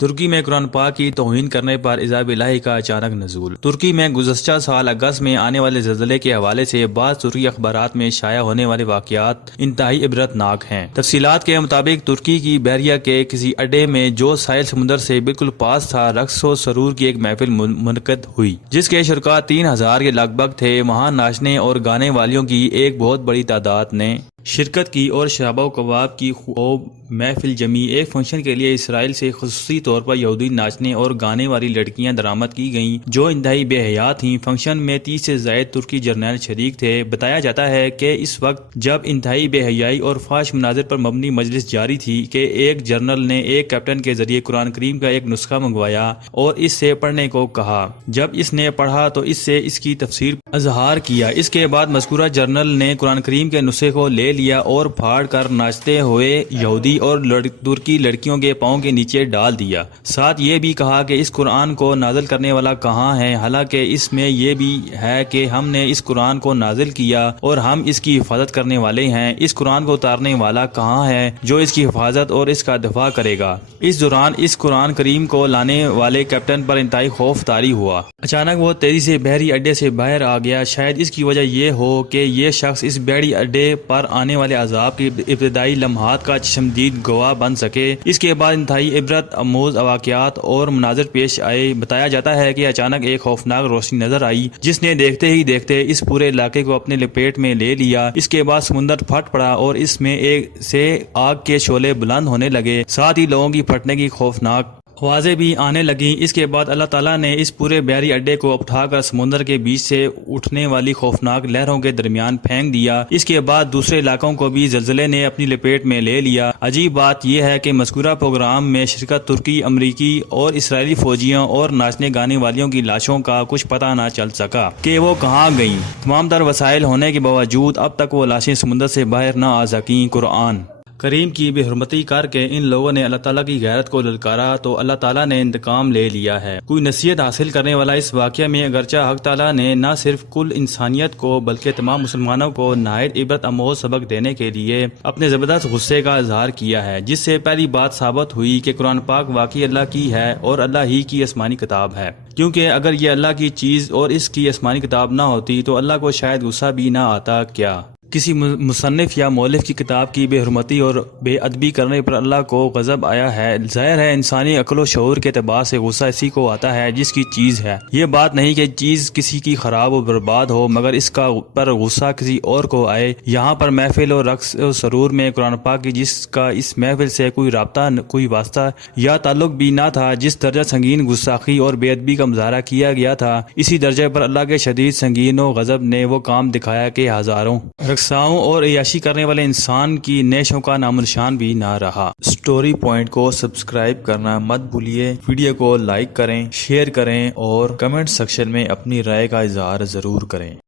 ترکی میں قرآن پاک کی توہین کرنے پر عذاب الہی کا اچانک نزول۔ ترکی میں گزشتہ سال اگست میں آنے والے زلزلے کے حوالے سے بعض ترکی اخبارات میں شائع ہونے والے واقعات انتہائی عبرت ناک ہیں۔ تفصیلات کے مطابق ترکی کی بحریہ کے کسی اڈے میں جو ساحل سمندر سے بالکل پاس تھا، رقص و سرور کی ایک محفل منعقد ہوئی جس کے شرکاء 3000 کے لگ بھگ تھے۔ وہاں ناچنے اور گانے والیوں کی ایک بہت بڑی تعداد نے شرکت کی اور شراب و کباب کی خوب محفل جمی۔ ایک فنکشن کے لیے اسرائیل سے خصوصی طور پر یہودی ناچنے اور گانے والی لڑکیاں درآمد کی گئیں جو انتہائی بے حیا تھیں۔ فنکشن میں 30 سے زائد ترکی جرنیل شریک تھے۔ بتایا جاتا ہے کہ اس وقت جب انتہائی بے حیائی اور فحش مناظر پر مبنی مجلس جاری تھی کہ ایک جرنل نے ایک کیپٹن کے ذریعے قرآن کریم کا ایک نسخہ منگوایا اور اس سے پڑھنے کو کہا۔ جب اس نے پڑھا تو اس سے اس کی تفسیر اظہار کیا۔ اس کے بعد مذکورہ جرنل نے قرآن کریم کے نسخے کو لے لیا اور پھاڑ کر ناچتے ہوئے یہودی اور ترکی لڑکیوں کے پاؤں کے نیچے ڈال دیا۔ ساتھ یہ بھی کہا کہ اس قرآن کو نازل کرنے والا کہاں ہے، حالانکہ اس میں یہ بھی ہے کہ ہم نے اس قرآن کو نازل کیا اور ہم اس کی حفاظت کرنے والے ہیں۔ اس قرآن کو اتارنے والا کہاں ہے جو اس کی حفاظت اور اس کا دفاع کرے گا۔ اس دوران اس قرآن کریم کو لانے والے کیپٹن پر انتہائی خوف طاری ہوا۔ اچانک وہ تیزی سے بحری اڈے سے باہر آ گیا۔ شاید اس کی وجہ یہ ہو کہ یہ شخص اس بحری اڈے پر آنے والے عذاب کے ابتدائی لمحات کا چشمدید گواہ بن سکے۔ اس کے بعد انتہائی عبرت آموز واقعات اور مناظر پیش آئے۔ بتایا جاتا ہے کہ اچانک ایک خوفناک روشنی نظر آئی جس نے دیکھتے ہی دیکھتے اس پورے علاقے کو اپنے لپیٹ میں لے لیا۔ اس کے بعد سمندر پھٹ پڑا اور اس میں ایک سے آگ کے شعلے بلند ہونے لگے، ساتھ ہی لوگوں کی پھٹنے کی خوفناک آوازیں بھی آنے لگیں۔ اس کے بعد اللہ تعالیٰ نے اس پورے بحری اڈے کو اٹھا کر سمندر کے بیچ سے اٹھنے والی خوفناک لہروں کے درمیان پھینک دیا۔ اس کے بعد دوسرے علاقوں کو بھی زلزلے نے اپنی لپیٹ میں لے لیا۔ عجیب بات یہ ہے کہ مذکورہ پروگرام میں شرکت ترکی، امریکی اور اسرائیلی فوجیوں اور ناچنے گانے والیوں کی لاشوں کا کچھ پتہ نہ چل سکا کہ وہ کہاں گئیں۔ تمام تر وسائل ہونے کے باوجود اب تک وہ لاشیں سمندر سے باہر نہ آ سکیں۔ قرآن کریم کی بے حرمتی کر کے ان لوگوں نے اللہ تعالیٰ کی غیرت کو للکارا تو اللہ تعالیٰ نے انتقام لے لیا ہے۔ کوئی نصیحت حاصل کرنے والا اس واقعہ میں اگرچہ حق تعالیٰ نے نہ صرف کل انسانیت کو بلکہ تمام مسلمانوں کو نہایت عبرت آموز سبق دینے کے لیے اپنے زبردست غصے کا اظہار کیا ہے، جس سے پہلی بات ثابت ہوئی کہ قرآن پاک واقعی اللہ کی ہے اور اللہ ہی کی آسمانی کتاب ہے، کیونکہ اگر یہ اللہ کی چیز اور اس کی آسمانی کتاب نہ ہوتی تو اللہ کو شاید غصہ بھی نہ آتا۔ کیا کسی مصنف یا مؤلف کی کتاب کی بے حرمتی اور بے ادبی کرنے پر اللہ کو غضب آیا ہے؟ ظاہر ہے انسانی عقل و شعور کے اعتبار سے غصہ اسی کو آتا ہے جس کی چیز ہے۔ یہ بات نہیں کہ چیز کسی کی خراب و برباد ہو مگر اس کا پر غصہ کسی اور کو آئے۔ یہاں پر محفل اور رقص و سرور میں قرآن پاک کی جس کا اس محفل سے کوئی رابطہ، کوئی واسطہ یا تعلق بھی نہ تھا، جس درجہ سنگین گستاخی اور بے ادبی کا مظاہرہ کیا گیا تھا، اسی درجے پر اللہ کے شدید سنگین و غضب نے وہ کام دکھایا کہ ہزاروں رقصاؤں اور عیاشی کرنے والے انسان کی نیشوں کا نام نشان بھی نہ رہا۔ سٹوری پوائنٹ کو سبسکرائب کرنا مت بھولیے، ویڈیو کو لائک کریں، شیئر کریں اور کمنٹ سیکشن میں اپنی رائے کا اظہار ضرور کریں۔